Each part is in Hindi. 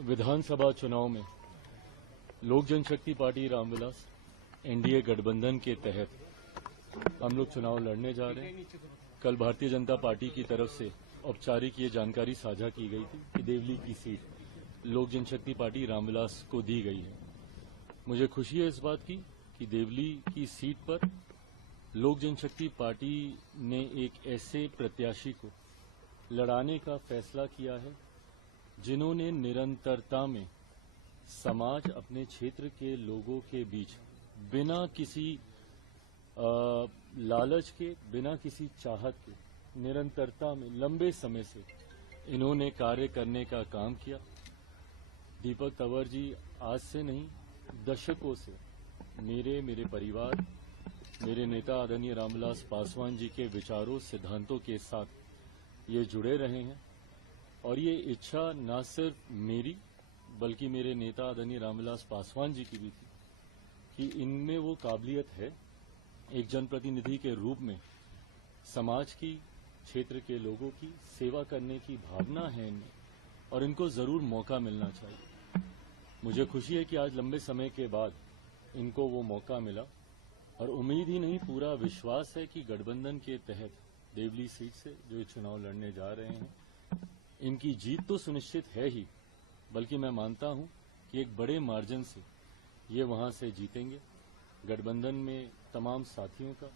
विधानसभा चुनाव में लोक जनशक्ति पार्टी रामविलास एनडीए गठबंधन के तहत हम लोग चुनाव लड़ने जा रहे हैं। कल भारतीय जनता पार्टी की तरफ से औपचारिक ये जानकारी साझा की गई थी कि देवली की सीट लोक जनशक्ति पार्टी रामविलास को दी गई है। मुझे खुशी है इस बात की कि देवली की सीट पर लोक जनशक्ति पार्टी ने एक ऐसे प्रत्याशी को लड़ाने का फैसला किया है जिन्होंने निरंतरता में समाज अपने क्षेत्र के लोगों के बीच बिना किसी लालच के, बिना किसी चाहत के निरंतरता में लंबे समय से इन्होंने कार्य करने का काम किया। दीपक तंवर जी आज से नहीं दशकों से मेरे परिवार, मेरे नेता आदरणीय रामविलास पासवान जी के विचारों, सिद्धांतों के साथ ये जुड़े रहे हैं और ये इच्छा न सिर्फ मेरी बल्कि मेरे नेता आदरणीय रामविलास पासवान जी की भी थी कि इनमें वो काबिलियत है, एक जनप्रतिनिधि के रूप में समाज की, क्षेत्र के लोगों की सेवा करने की भावना है इनमें और इनको जरूर मौका मिलना चाहिए। मुझे खुशी है कि आज लंबे समय के बाद इनको वो मौका मिला और उम्मीद ही नहीं पूरा विश्वास है कि गठबंधन के तहत देवली सीट से जो ये चुनाव लड़ने जा रहे हैं इनकी जीत तो सुनिश्चित है ही, बल्कि मैं मानता हूं कि एक बड़े मार्जिन से ये वहां से जीतेंगे। गठबंधन में तमाम साथियों का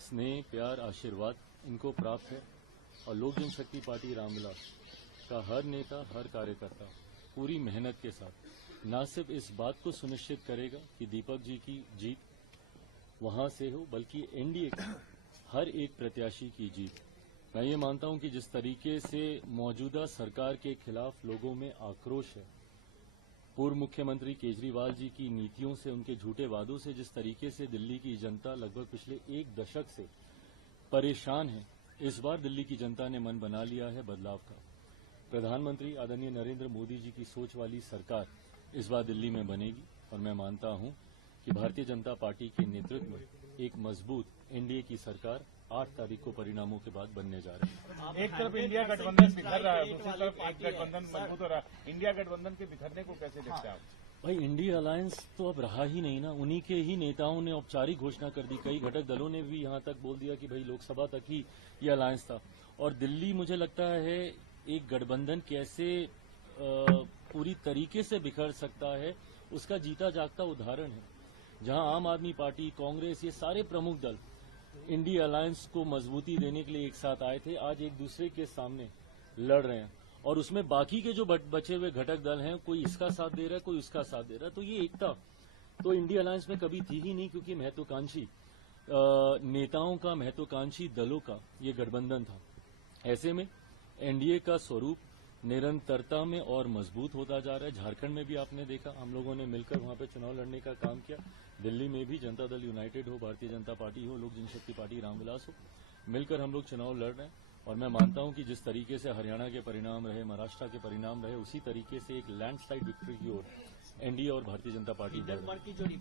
स्नेह, प्यार, आशीर्वाद इनको प्राप्त है और लोक जनशक्ति पार्टी रामविलास का हर नेता, हर कार्यकर्ता पूरी मेहनत के साथ न सिर्फ इस बात को सुनिश्चित करेगा कि दीपक जी की जीत वहां से हो, बल्कि एनडीए की हर एक प्रत्याशी की जीत। मैं ये मानता हूं कि जिस तरीके से मौजूदा सरकार के खिलाफ लोगों में आक्रोश है, पूर्व मुख्यमंत्री केजरीवाल जी की नीतियों से, उनके झूठे वादों से जिस तरीके से दिल्ली की जनता लगभग पिछले एक दशक से परेशान है, इस बार दिल्ली की जनता ने मन बना लिया है बदलाव का। प्रधानमंत्री आदरणीय नरेंद्र मोदी जी की सोच वाली सरकार इस बार दिल्ली में बनेगी और मैं मानता हूं कि भारतीय जनता पार्टी के नेतृत्व में एक मजबूत एनडीए की सरकार 8 तारीख को परिणामों के बाद बनने जा रही है। एक तरफ इंडिया गठबंधन बिखर रहा है, दूसरी तरफ एक गठबंधन मजबूत हो रहा है। इंडिया गठबंधन के बिखरने को कैसे देखते हैं आप? भाई, इंडिया अलायंस तो अब रहा ही नहीं ना। उन्हीं के ही नेताओं ने औपचारिक घोषणा कर दी, कई घटक दलों ने भी यहां तक बोल दिया कि भाई लोकसभा तक ही ये अलायंस था और दिल्ली मुझे लगता है एक गठबंधन कैसे पूरी तरीके से बिखर सकता है उसका जीता जागता उदाहरण है। जहां आम आदमी पार्टी, कांग्रेस, ये सारे प्रमुख दल इंडिया अलायंस को मजबूती देने के लिए एक साथ आए थे, आज एक दूसरे के सामने लड़ रहे हैं और उसमें बाकी के जो बचे हुए घटक दल हैं, कोई इसका साथ दे रहा है, कोई उसका साथ दे रहा है। तो ये एकता तो इंडिया अलायंस में कभी थी ही नहीं, क्योंकि महत्वाकांक्षी नेताओं का, महत्वाकांक्षी दलों का ये गठबंधन था। ऐसे में एनडीए का स्वरूप निरंतरता में और मजबूत होता जा रहा है। झारखंड में भी आपने देखा, हम लोगों ने मिलकर वहां पे चुनाव लड़ने का काम किया। दिल्ली में भी जनता दल यूनाइटेड हो, भारतीय जनता पार्टी हो, लोक जनशक्ति पार्टी रामविलास हो, मिलकर हम लोग चुनाव लड़ रहे हैं और मैं मानता हूं कि जिस तरीके से हरियाणा के परिणाम रहे, महाराष्ट्र के परिणाम रहे, उसी तरीके से एक लैंडस्लाइड विक्ट्री की ओर एनडीए और भारतीय जनता पार्टी बढ़ रही है।